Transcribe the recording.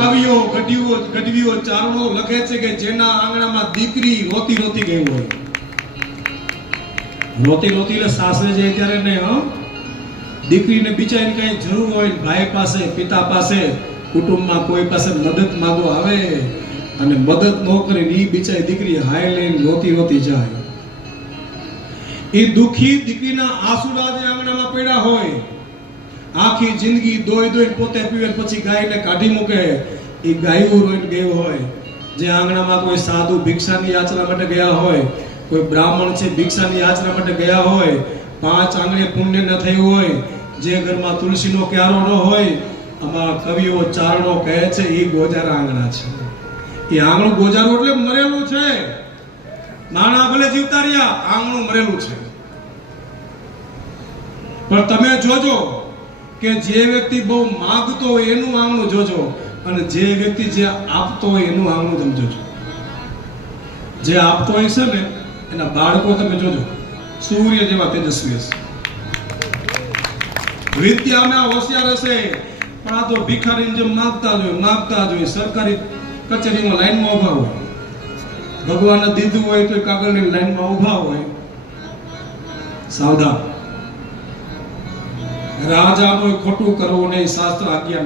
કવિઓ ગઢવીઓ ચારણો લખે છે કે જેના આંગણામાં દીકરી રોતી રોતી ગઈ હોય, રોતી રોતી એટલે સાસરે જાય ત્યારે નહીં, દીકરીને બિચારીને કઈ જરૂર હોય, ભાઈ પાસે પિતા પાસે કુટુંબમાં કોઈ પાસે મદદ માંગો આવે અને મદદ ન કરે, એ બિચારી દીકરી હાય લઈને રોતી રોતી જાય. એ દુખી દીકરીના આંસુડા જે આંગણામાં પડ્યા હોય, આખી જિંદગી દોઈ દોઈ પોતે પીવે, પછી ગાયને કાઢી મૂકે, એ ગાયું રોઈને ગયું હોય. જે આંગણામાં કોઈ સાધુ ભિક્ષાની યાચના માટે ગયા હોય, કોઈ બ્રાહ્મણ છે ભિક્ષાની યાચના માટે ગયા હોય, 5 આંગણે પુણ્ય ન થયું હોય, જે ઘરમાં તુલસીનો ક્યારો ન હોય, અમારા કવિઓ ચારણો કહે છે એ ગોજારા આંગણા છે. એ આંગણું ગોજારું એટલે મરેલું છે. નાના ભલે જીવતા રહ્યા, આંગણું મરેલું છે. પણ તમે જોજો કે જે વ્યક્તિ બહુ માંગતો હોય એનું આંગણું જોજો, અને જે વ્યક્તિ જે આપતો હોય એનું આંગણું તમે જોજો. જે આપતો હોય છે ને એના બાળકો તમે જોજો સૂર્ય જેવા તેજસ્વી હશે, વિદ્યામાં હોશિયાર હશે. પણ આ તો ભિખારીને જેમ માંગતા જ હોય, સરકારી કચેરીમાં લાઈનમાં ઉભા હોય, ભગવાને દીધું હોય તો કાગળની લાઈનમાં ઉભા હોય. સાવધાન, રાજાનું ખોટું કરવું નહીં, શાસ્ત્ર આજ્ઞા